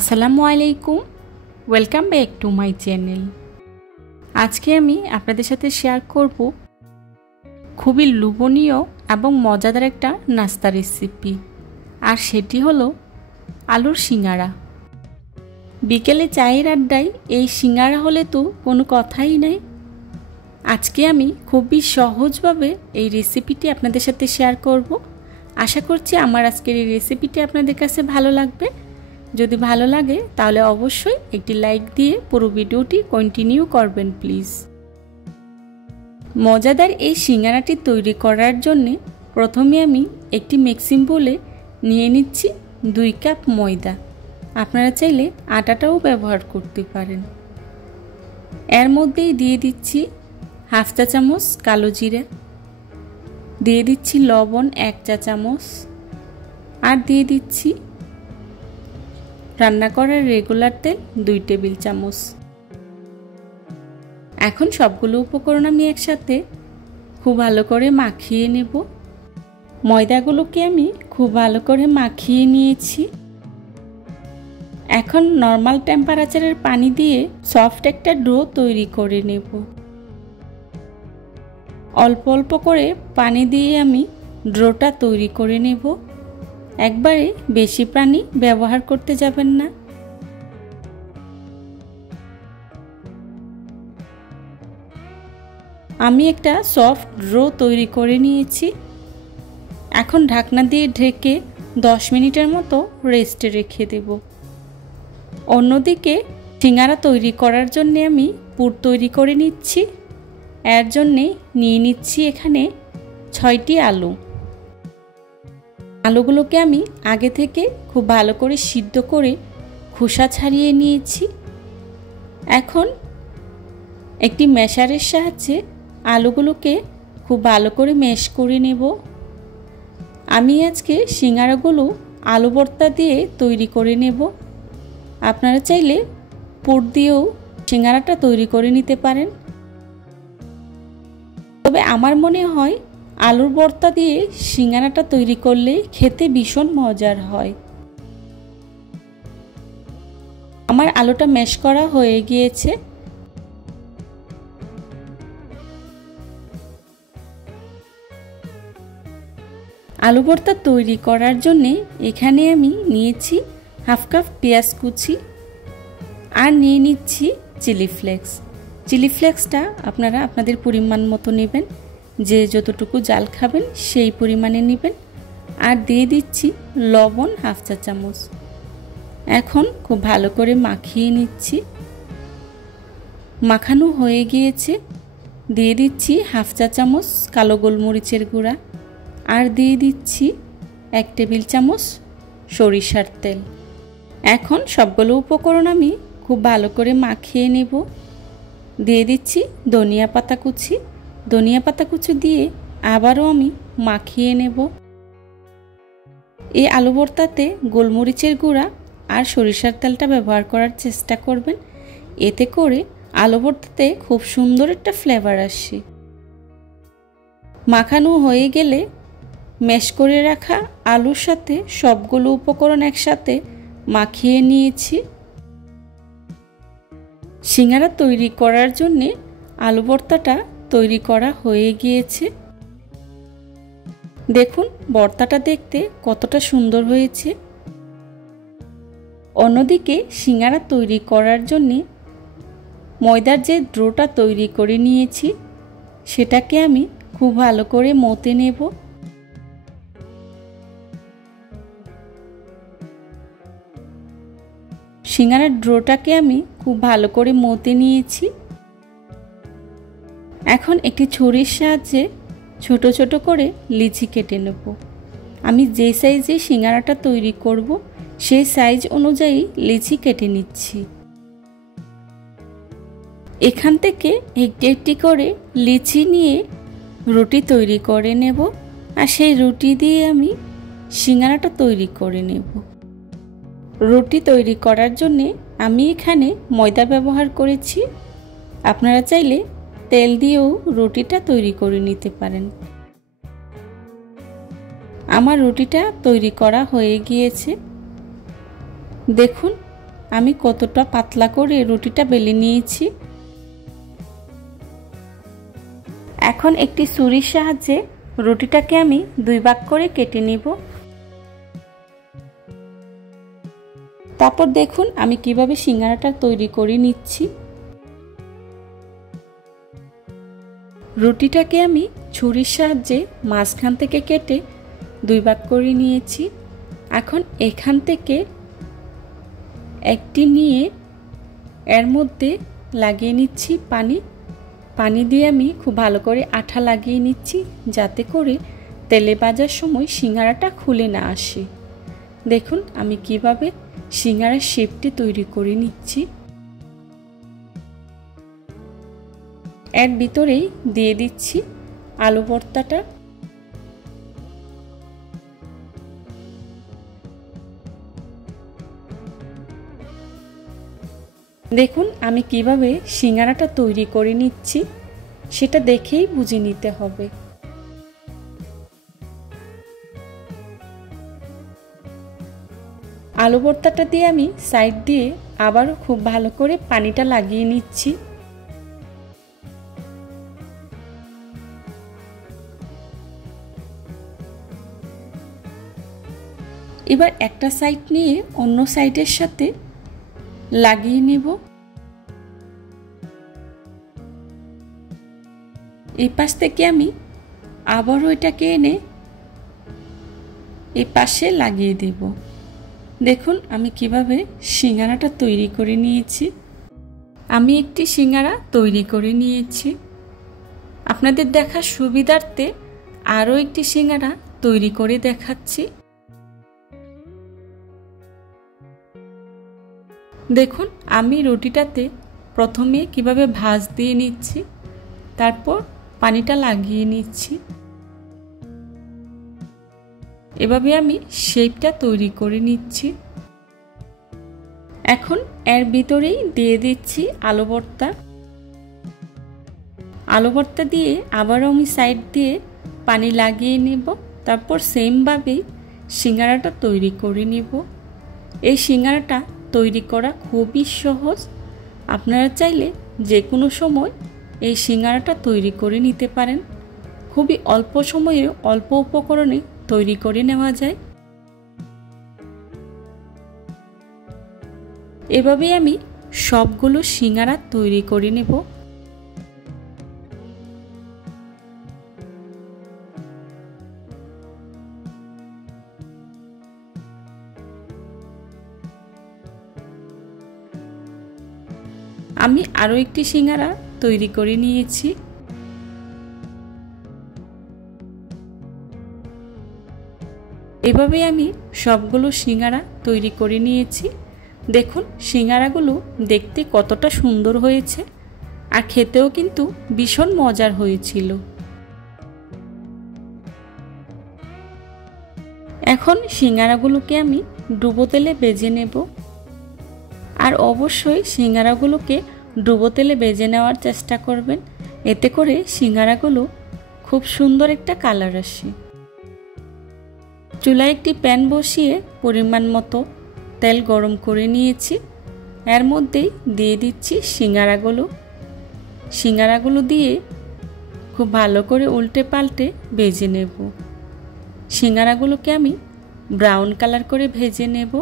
আসসালামু আলাইকুম, welcome back to my channel. আজকে আমি আপনাদের সাথে শেয়ার করব খুবই লোভনীয় এবং মজাদার একটা নাস্তা রেসিপি, আর সেটি হলো আলুর সিঙ্গারা। বিকেলে চায়ের আড্ডায় এই সিঙ্গারা হলে তো কোনো কথাই নাই। আজকে আমি খুবই সহজভাবে এই রেসিপিটি আপনাদের সাথে শেয়ার করব। আশা করছি আমার আজকের এই রেসিপিটি আপনাদের কাছে ভালো লাগবে। যদি ভালো লাগে তাহলে অবশ্যই একটি লাইক দিয়ে পুরো ভিডিওটি কন্টিনিউ করবেন প্লিজ। মজাদার এই সিঙ্গারাটি তৈরি করার জন্য প্রথমে আমি একটি মিক্সিং বোলে নিয়ে নিচ্ছি 2 কাপ ময়দা। আপনারা চাইলে আটাটাও ব্যবহার করতে পারেন। এর মধ্যেই দিয়ে দিচ্ছি হাফ চা চামচ কালো জিরা, দিয়ে দিচ্ছি লবণ 1 চা চামচ, আর দিয়ে দিচ্ছি রান্না করার রেগুলার তেল 2 টেবিল চামচ। এখন সবগুলো উপকরণ আমি একসাথে খুব ভালো করে মাখিয়ে নেব। ময়দাগুলোকে আমি খুব ভালো করে মাখিয়ে নিয়েছি। এখন নর্মাল টেম্পারেচারের পানি দিয়ে সফট একটা ডো তৈরি করে নেব। অল্প অল্প করে পানি দিয়ে আমি ডোটা তৈরি করে নেব। একবারে বেশি পানি ব্যবহার করতে যাবেন না। আমি একটা সফট ডো তৈরি করে নিয়েছি। এখন ঢাকনা দিয়ে ঢেকে 10 মিনিটের মতো রেস্টে রেখে দেব। অন্যদিকে সিঙ্গারা তৈরি করার জন্য আমি পুর তৈরি করে নিচ্ছি। এর জন্যে নিয়ে নিচ্ছি এখানে 6টি আলু। আলুগুলোকে আমি আগে থেকে খুব ভালো করে সিদ্ধ করে খোসা ছাড়িয়ে নিয়েছি। এখন একটি ম্যাশারের সাহায্যে আলুগুলোকে খুব ভালো করে ম্যাশ করে নেব। আমি আজকে সিঙ্গারাগুলো আলু ভর্তা দিয়ে তৈরি করে নেব। আপনারা চাইলে পুর দিয়েও সিঙ্গারাটা তৈরি করে নিতে পারেন, তবে আমার মনে হয় আলুর ভর্তা দিয়ে সিঙ্গারাটা তৈরি করলে খেতে ভীষণ মজার হয়। আমার আলুটা ম্যাশ করা হয়ে গিয়েছে। আলু ভর্তা তৈরি করার জন্য এখানে আমি নিয়েছি হাফ কাপ পেঁয়াজ কুচি, আর নিয়ে নিচ্ছি চিলি ফ্লেক্স। চিলি ফ্লেক্সটা আপনারা আপনাদের পরিমাণ মতো নেবেন, যে যতটুকু জাল খাবেন সেই পরিমাণে নেবেন। আর দিয়ে দিচ্ছি লবণ হাফ চা চামচ। এখন খুব ভালো করে মাখিয়ে নিচ্ছি। মাখানো হয়ে গিয়েছে। দিয়ে দিচ্ছি হাফ চা চামচ কালো গোলমরিচের গুঁড়া, আর দিয়ে দিচ্ছি 1 টেবিল চামচ সরিষার তেল। এখন সবগুলো উপকরণ আমি খুব ভালো করে মাখিয়ে নেব। দিয়ে দিচ্ছি ধনিয়া পাতা কুচি। ধনিয়া পাতা কুচি দিয়ে আবারও আমি মাখিয়ে নেব। এই আলু ভর্তাতে গোলমরিচের গুঁড়া আর সরিষার তেলটা ব্যবহার করার চেষ্টা করবেন, এতে করে আলু ভর্তাতে খুব সুন্দর একটা ফ্লেভার আসে। মাখানো হয়ে গেলে ম্যাশ করে রাখা আলুর সাথে সবগুলো উপকরণ একসাথে মাখিয়ে নিয়েছি। সিঙ্গারা তৈরি করার জন্যে আলু ভর্তাটা তৈরি করা হয়ে গিয়েছে। দেখুন ভর্তাটা দেখতে কতটা সুন্দর হয়েছে। অন্যদিকে সিঙ্গারা তৈরি করার জন্যে ময়দার যে ডোটা তৈরি করে নিয়েছি সেটাকে আমি খুব ভালো করে মতে নেব। সিঙ্গারার ডোটাকে আমি খুব ভালো করে মতে নিয়েছি। এখন একটি ছুরির সাহায্যে ছোট ছোট করে লিচি কেটে নেব। আমি যে সাইজে সিঙ্গারাটা তৈরি করব সেই সাইজ অনুযায়ী লিচি কেটে নিচ্ছি। এখান থেকে একটি একটি করে লিচি নিয়ে রুটি তৈরি করে নেব, আর সেই রুটি দিয়ে আমি সিঙ্গারাটা তৈরি করে নেব। রুটি তৈরি করার জন্যে আমি এখানে ময়দা ব্যবহার করেছি। আপনারা চাইলে তেল দিয়েও রুটিটা তৈরি করে নিতে পারেন। আমার রুটিটা তৈরি করা হয়ে গিয়েছে। দেখুন আমি কতটা পাতলা করে রুটিটা বেলে নিয়েছি। এখন একটি ছুরির সাহায্যে রুটিটাকে আমি 2 ভাগ করে কেটে নিব। তারপর দেখুন আমি কিভাবে সিঙ্গারাটা তৈরি করে নিচ্ছি। রুটিটাকে আমি ছুরির সাহায্যে মাঝখান থেকে কেটে 2 ভাগ করে নিয়েছি। এখন এখান থেকে একটি নিয়ে এর মধ্যে লাগিয়ে নিচ্ছি পানি দিয়ে আমি খুব ভালো করে আঠা লাগিয়ে নিচ্ছি, যাতে করে তেলে ভাজার সময় সিঙ্গারাটা খুলে না আসে। দেখুন আমি কিভাবে সিঙ্গারার শেপটি তৈরি করে নিচ্ছি। এর ভিতরেই দিয়ে দিচ্ছি আলু ভর্তাটা। দেখুন আমি কিভাবে সিঙ্গারাটা তৈরি করে নিচ্ছি, সেটা দেখেই বুঝে নিতে হবে। আলু ভর্তাটা দিয়ে আমি সাইড দিয়ে আবারও খুব ভালো করে পানিটা লাগিয়ে নিচ্ছি। এবার একটা সাইড নিয়ে অন্য সাইডের সাথে লাগিয়ে নেব। এই পাশ থেকে আমি আবারও এটাকে এনে এই পাশে লাগিয়ে দেব। দেখুন আমি কিভাবে সিঙ্গারাটা তৈরি করে নিয়েছি। আমি একটি সিঙ্গারা তৈরি করে নিয়েছি। আপনাদের দেখার সুবিধার্থে আরও একটি সিঙ্গারা তৈরি করে দেখাচ্ছি। দেখুন আমি রুটিটাতে প্রথমে কিভাবে ভাঁজ দিয়ে নিচ্ছি, তারপর পানিটা লাগিয়ে নিচ্ছি। এভাবে আমি শেপটা তৈরি করে নিচ্ছি। এখন এর ভিতরেই দিয়ে দিচ্ছি আলু ভর্তা। আলু ভর্তা দিয়ে আবারও আমি সাইড দিয়ে পানি লাগিয়ে নেব। তারপর সেমভাবেই সিঙ্গারাটা তৈরি করে নেব। এই সিঙ্গারাটা তৈরি করা খুবই সহজ। আপনারা চাইলে যে কোনো সময় এই সিঙ্গারাটা তৈরি করে নিতে পারেন। খুবই অল্প সময়ে অল্প উপকরণে তৈরি করে নেওয়া যায়। এভাবে আমি সবগুলো সিঙ্গারা তৈরি করে নেব। আমি আরও একটি সিঙ্গারা তৈরি করে নিয়েছি। এভাবে আমি সবগুলো সিঙ্গারা তৈরি করে নিয়েছি। দেখুন সিঙ্গারাগুলো দেখতে কতটা সুন্দর হয়েছে, আর খেতেও কিন্তু ভীষণ মজার হয়েছিল। এখন সিঙ্গারাগুলোকে আমি ডুবো তেলে ভেজে নেব। আর অবশ্যই সিঙ্গারাগুলোকে ডুবো তেলে ভেজে নেওয়ার চেষ্টা করবেন, এতে করে সিঙ্গারাগুলো খুব সুন্দর একটা কালার আসে। চুলায় একটি প্যান বসিয়ে পরিমাণ মতো তেল গরম করে নিয়েছি। এর মধ্যেই দিয়ে দিচ্ছি সিঙ্গারাগুলো দিয়ে খুব ভালো করে উল্টে পাল্টে ভেজে নেব। সিঙ্গারাগুলোকে আমি ব্রাউন কালার করে ভেজে নেব।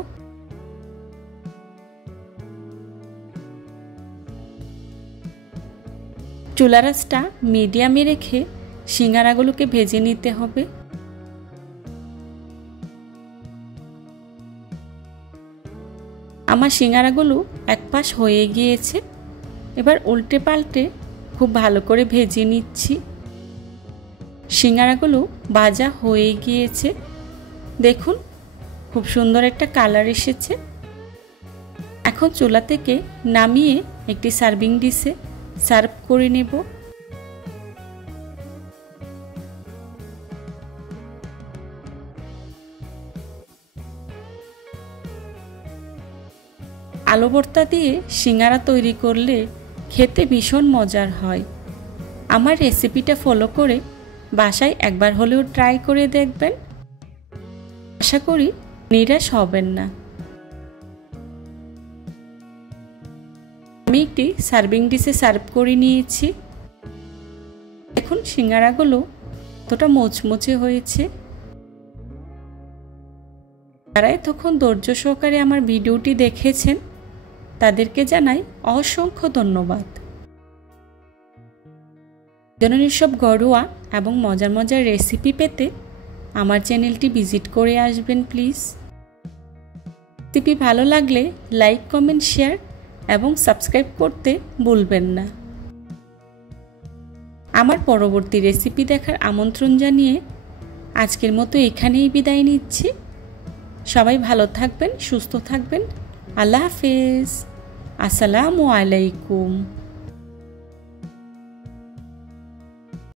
চুলার আঁচটা মিডিয়ামে রেখে সিঙ্গারাগুলোকে ভেজে নিতে হবে। আমার সিঙ্গারাগুলো এক পাশ হয়ে গিয়েছে। এবার উল্টে পাল্টে খুব ভালো করে ভেজে নিচ্ছি। সিঙ্গারাগুলো ভাজা হয়ে গিয়েছে। দেখুন খুব সুন্দর একটা কালার এসেছে। এখন চুলা থেকে নামিয়ে একটি সার্ভিং ডিশে সার্ভ করে নেব। আলু ভর্তা দিয়ে সিঙ্গারা তৈরি করলে খেতে ভীষণ মজার হয়। আমার রেসিপিটা ফলো করে বাসায় একবার হলেও ট্রাই করে দেখবেন। আশা করি নিরাশ হবেন না। আমি একটি সার্ভিং ডিশে সার্ভ করে নিয়েছি। এখন সিঙ্গারাগুলো কতটা মুচমুচে হয়েছে। যারা এতক্ষণ ধৈর্য সহকারে আমার ভিডিওটি দেখেছেন তাদেরকে জানাই অসংখ্য ধন্যবাদ। ধরনের সব ঘরোয়া এবং মজার মজার রেসিপি পেতে আমার চ্যানেলটি ভিজিট করে আসবেন প্লিজ। রেসিপি ভালো লাগলে লাইক, কমেন্ট, শেয়ার এবং সাবস্ক্রাইব করতে ভুলবেন না। আমার পরবর্তী রেসিপি দেখার আমন্ত্রণ জানিয়ে আজকের মতো এখানেই বিদায় নিচ্ছি। সবাই ভালো থাকবেন, সুস্থ থাকবেন। আল্লাহ হাফেজ। আসসালামু আলাইকুম।